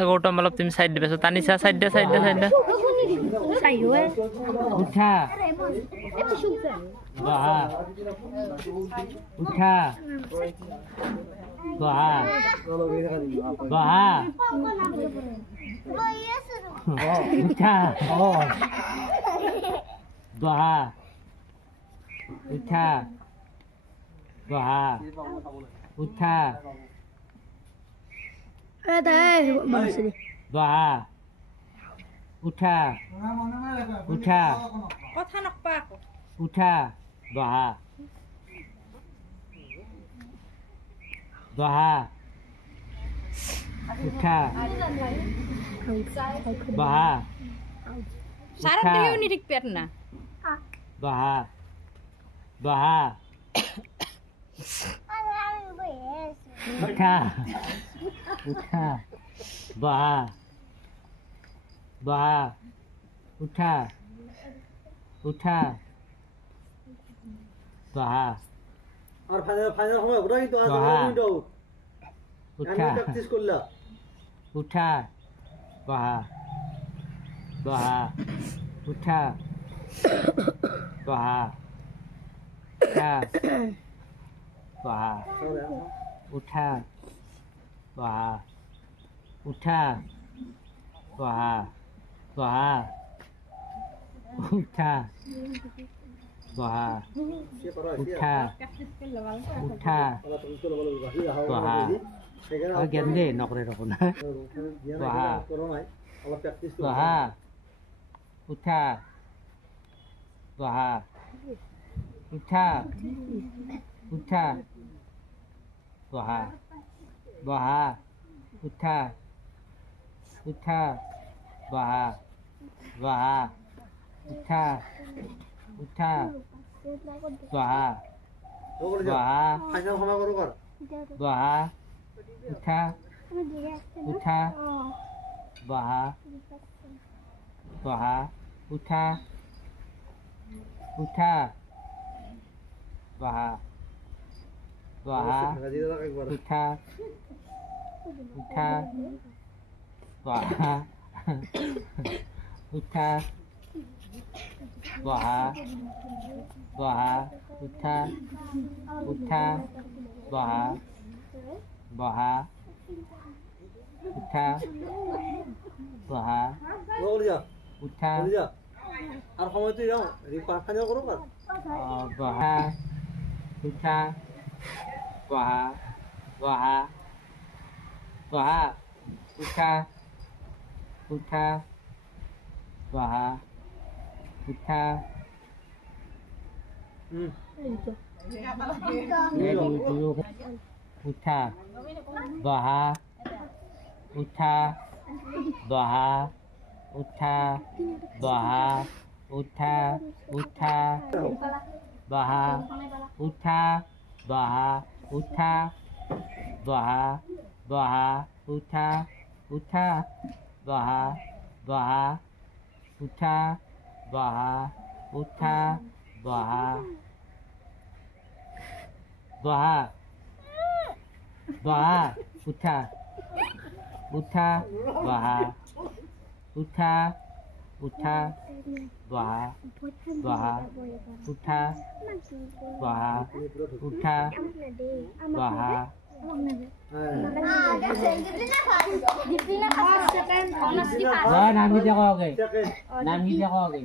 গৌতম অলপ তুমি সাইড দিবা তানিছা সাইড দে উঠা বহা উঠা বহা বহা উঠা বহা উঠা বহা উঠা বহা উঠা উঠা কথা নকবা উঠা বহা বহা উঠা বহা সারা দিও নি ঠিক পেট না বহা বহা উঠা উঠা বহা বহা উঠা উঠা বহা আর ফাইনাল সময় ওটা কিন্তু আজ মিনিট উঠা প্র্যাকটিস করলা উঠা বহা বহা উঠা বহা উঠা বহা উঠা বহা উঠা বহা বহা উঠা বহা উঠা উঠা বহা জ্ঞান দে নকৰে ৰকম বহা বহা উঠা বহা উঠা উঠা বহা বহা উঠা উঠা বহা বহা উঠা উঠা বহা বহা ফাইনাল সময় কৰো কৰ বহা উঠা উঠা বহা বহা উঠা উঠা বহা বহা উঠা উঠা বহা উঠা বহা বহা উঠা উঠা বহা বহা উঠা বহা উঠা আর সময়টো যাও ফাইনাল কৰো কৰ বহা উঠা বহা বহা বহা উঠা উঠা বহা উঠা উঠা বহা উঠা বহা উঠা বহা উঠা উঠা বহা উঠা বহা উঠা বহা বহা উঠা উঠা বহা বহা উঠা বহা উঠা বহা বহা বহা উঠা উঠা বহা উঠা উঠা বহা বহা উঠা বহা উঠা বহা নাম কি কওগে নাম কি কওগে